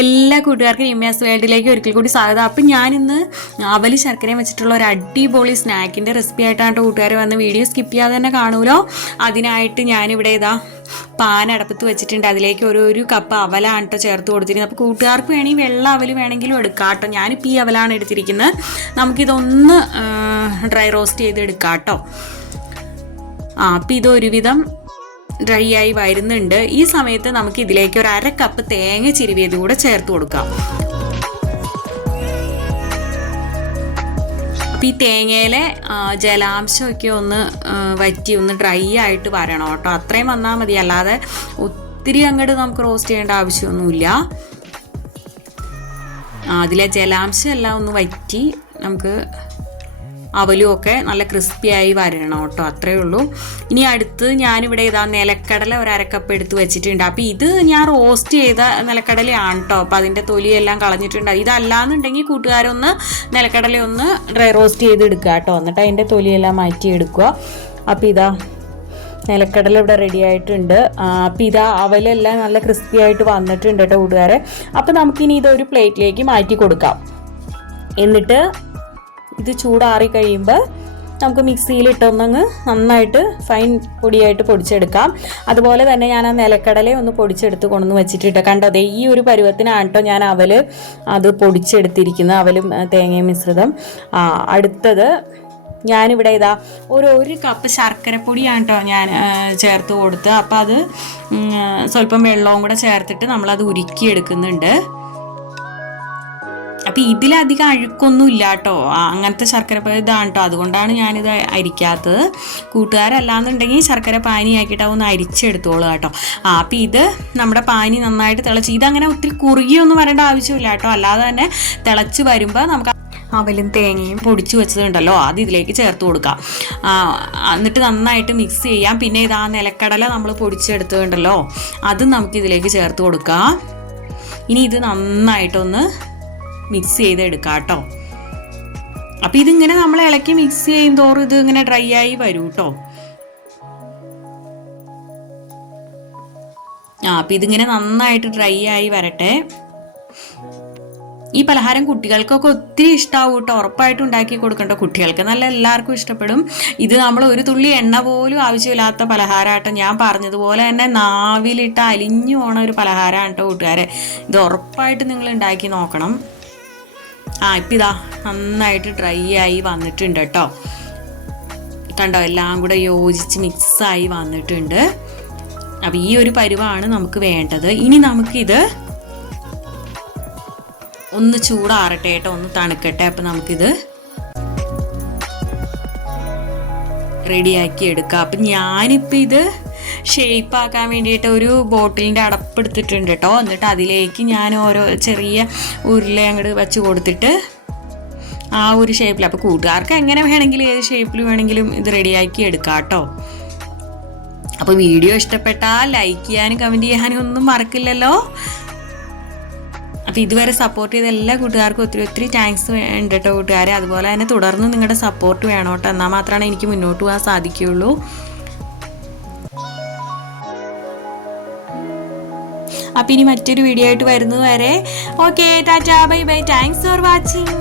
എല്ലാ കൂട്ടുകാർക്കും നിമ്യാസ് വേൾഡിലേക്ക് ഒരിക്കൽ കൂടി സ്വാഗതം. അപ്പം ഞാനിന്ന് അവല് ശർക്കരയും വെച്ചിട്ടുള്ള ഒരു അടിപൊളി സ്നാക്കിൻ്റെ റെസിപ്പി ആയിട്ടാണ് കൂട്ടുകാർ വന്ന് വീഡിയോ സ്കിപ്പ് ചെയ്യാതെ തന്നെ കാണുമല്ലോ. അതിനായിട്ട് ഞാനിവിടെ പാൻ അടുപ്പത്ത് വെച്ചിട്ടുണ്ട്. അതിലേക്ക് ഒരു കപ്പ് അവലാണ് കേട്ടോ ചേർത്ത് കൊടുത്തിരിക്കുന്നത്. അപ്പോൾ കൂട്ടുകാർക്ക് വേണമെങ്കിൽ വെള്ള അവൽ വേണമെങ്കിലും എടുക്കാം കേട്ടോ. ഞാനിപ്പോൾ ഈ അവലാണ് എടുത്തിരിക്കുന്നത്. നമുക്കിതൊന്ന് ഡ്രൈ റോസ്റ്റ് ചെയ്തെടുക്കാം കേട്ടോ. അപ്പോൾ ഇതൊരുവിധം ഡ്രൈ ആയി വരുന്നുണ്ട്. ഈ സമയത്ത് നമുക്ക് ഇതിലേക്ക് ഒരു 1/2 കപ്പ് തേങ്ങ ചിരുവിയത് കൂടെ ചേർത്ത് കൊടുക്കാം. അപ്പോൾ ഈ തേങ്ങയിലെ ജലാംശമൊക്കെ ഒന്ന് വറ്റി ഒന്ന് ഡ്രൈ ആയിട്ട് വരണം കേട്ടോ. അത്രയും വന്നാൽ മതി, അല്ലാതെ ഒത്തിരി അങ്ങോട്ട് നമുക്ക് റോസ്റ്റ് ചെയ്യേണ്ട ആവശ്യമൊന്നുമില്ല. അതിലെ ജലാംശം എല്ലാം ഒന്ന് വറ്റി നമുക്ക് അവലും ഒക്കെ നല്ല ക്രിസ്പിയായി വരണം കേട്ടോ. അത്രയേ ഉള്ളൂ. ഇനി അടുത്ത് ഞാനിവിടെ നിലക്കടല ഒരു 1/2 കപ്പ് എടുത്ത് വെച്ചിട്ടുണ്ട്. അപ്പോൾ ഇത് ഞാൻ റോസ്റ്റ് ചെയ്ത നിലക്കടലയാണ് കേട്ടോ. അപ്പോൾ അതിൻ്റെ തൊലിയെല്ലാം കളഞ്ഞിട്ടുണ്ട്. ഇതല്ലാന്നുണ്ടെങ്കിൽ കൂട്ടുകാരൊന്ന് നിലക്കടല ഒന്ന് ഡ്രൈ റോസ്റ്റ് ചെയ്ത് എടുക്കുക കേട്ടോ. എന്നിട്ട് അതിൻ്റെ തൊലിയെല്ലാം മാറ്റി എടുക്കുക. അപ്പോൾ നിലക്കടല ഇവിടെ റെഡി ആയിട്ടുണ്ട്. അപ്പോൾ അവലെല്ലാം നല്ല ക്രിസ്പി ആയിട്ട് വന്നിട്ടുണ്ട് കേട്ടോ കൂട്ടുകാരെ. അപ്പോൾ നമുക്കിനി ഇതൊരു പ്ലേറ്റിലേക്ക് മാറ്റി കൊടുക്കാം. എന്നിട്ട് ഇത് ചൂടാറി കഴിയുമ്പോൾ നമുക്ക് മിക്സിയിലിട്ടൊന്നങ്ങ് നന്നായിട്ട് ഫൈൻ പൊടിയായിട്ട് പൊടിച്ചെടുക്കാം. അതുപോലെ തന്നെ ഞാൻ ആ നിലക്കടല ഒന്ന് പൊടിച്ചെടുത്ത് കൊണ്ടുവന്ന് വെച്ചിട്ട് കണ്ടോ. അതെ ഈ ഒരു പരുവത്തിനാണ് കേട്ടോ ഞാൻ അത് പൊടിച്ചെടുത്തിരിക്കുന്നത്, അവലും തേങ്ങയും മിശ്രിതം. അടുത്തത് ഞാനിവിടെ ഒരു കപ്പ് ശർക്കരപ്പൊടിയാണ് കേട്ടോ ഞാൻ ചേർത്ത് കൊടുത്ത്. അപ്പോൾ അത് സ്വല്പം വെള്ളവും കൂടെ ചേർത്തിട്ട് നമ്മളത് ഉരുക്കിയെടുക്കുന്നുണ്ട്. അപ്പോൾ ഇതിലധികം അഴുക്കൊന്നും ഇല്ല കേട്ടോ. അങ്ങനത്തെ ശർക്കര ഇതാണ് കേട്ടോ. അതുകൊണ്ടാണ് ഞാനിത് അരിക്കാത്തത്. കൂട്ടുകാരല്ലാന്നുണ്ടെങ്കിൽ ശർക്കര പാനിയാക്കിയിട്ട് അതൊന്ന് അരിച്ചെടുത്തോളൂ കേട്ടോ. അപ്പോൾ ഇത് നമ്മുടെ പാനി നന്നായിട്ട് തിളച്ച്, ഇതങ്ങനെ ഒത്തിരി കുറുകിയൊന്നും വരേണ്ട ആവശ്യമില്ല കേട്ടോ. അല്ലാതെ തന്നെ തിളച്ച് വരുമ്പോൾ നമുക്ക് അവലും തേങ്ങയും പൊടിച്ച് വെച്ചതുണ്ടല്ലോ അത് ഇതിലേക്ക് ചേർത്ത് കൊടുക്കാം. എന്നിട്ട് നന്നായിട്ട് മിക്സ് ചെയ്യാം. പിന്നെ നിലക്കടല നമ്മൾ പൊടിച്ചെടുത്തതുണ്ടല്ലോ അതും നമുക്കിതിലേക്ക് ചേർത്ത് കൊടുക്കാം. ഇനി ഇത് നന്നായിട്ടൊന്ന് മിക്സ് ചെയ്തെടുക്കാം കേട്ടോ. അപ്പോൾ ഇതിങ്ങനെ നമ്മൾ ഇളക്കി മിക്സ് ചെയ്യും തോറും ഇത് ഇങ്ങനെ ഡ്രൈ ആയി വരും കേട്ടോ. അപ്പോൾ ഇതിങ്ങനെ നന്നായിട്ട് ഡ്രൈ ആയി വരട്ടെ. ഈ പലഹാരം കുട്ടികൾക്കൊക്കെ ഒത്തിരി ഇഷ്ടമാവും കേട്ടോ. ഉറപ്പായിട്ട് ഉണ്ടാക്കി കൊടുക്കണ്ട. കുട്ടികൾക്ക് നല്ല എല്ലാവർക്കും ഇഷ്ടപ്പെടും. ഇത് നമ്മൾ ഒരു തുള്ളി എണ്ണ പോലും ആവശ്യമില്ലാത്ത പലഹാരമായിട്ട് ഞാൻ പറഞ്ഞതുപോലെ തന്നെ നാവിലിട്ട് അലിഞ്ഞു പോണ ഒരു പലഹാരമാണ് കേട്ടോ കൂട്ടുകാരെ. ഇത് ഉറപ്പായിട്ട് നിങ്ങൾ ഉണ്ടാക്കി നോക്കണം. ഇപ്പം നന്നായിട്ട് ഡ്രൈ ആയി വന്നിട്ടുണ്ട് കേട്ടോ. കണ്ടോ, എല്ലാം കൂടെ യോജിച്ച് മിക്സായി വന്നിട്ടുണ്ട്. അപ്പോൾ ഈ ഒരു പരുവാണ് നമുക്ക് വേണ്ടത്. ഇനി നമുക്കിത് ഒന്ന് ചൂടാറട്ടെ കേട്ടോ, ഒന്ന് തണുക്കട്ടെ. അപ്പം നമുക്കിത് റെഡിയാക്കി എടുക്കാം. അപ്പം ഞാനിപ്പോൾ ഇത് ഷേപ്പാക്കാൻ വേണ്ടിയിട്ട് ഒരു ബോട്ടിലിൻ്റെ അടപ്പെടുത്തിട്ടുണ്ട് കേട്ടോ. എന്നിട്ട് അതിലേക്ക് ഞാൻ ഓരോ ചെറിയ ഉരുള അങ്ങോട്ട് വെച്ച് കൊടുത്തിട്ട് ആ ഒരു ഷേപ്പിൽ, അപ്പോൾ കൂട്ടുകാർക്ക് എങ്ങനെ വേണമെങ്കിലും ഏത് ഷേപ്പിൽ വേണമെങ്കിലും ഇത് റെഡിയാക്കി എടുക്കാം കേട്ടോ. അപ്പോൾ വീഡിയോ ഇഷ്ടപ്പെട്ടാൽ ലൈക്ക് ചെയ്യാനും കമൻറ്റ് ചെയ്യാനും ഒന്നും മറക്കില്ലല്ലോ. അപ്പോൾ ഇതുവരെ സപ്പോർട്ട് ചെയ്ത എല്ലാ കൂട്ടുകാർക്കും ഒത്തിരി താങ്ക്സ് ഉണ്ട് കേട്ടോ കൂട്ടുകാരെ. അതുപോലെ തന്നെ തുടർന്ന് നിങ്ങളുടെ സപ്പോർട്ട് വേണം കേട്ടോ. എന്നാൽ മാത്രമാണ് എനിക്ക് മുന്നോട്ട് പോകാൻ സാധിക്കുകയുള്ളൂ. അപ്പോൾ ഇനി മറ്റൊരു വീഡിയോ ആയിട്ട് വരുന്നത് വരെ okay, Tata, bye bye, thanks for watching.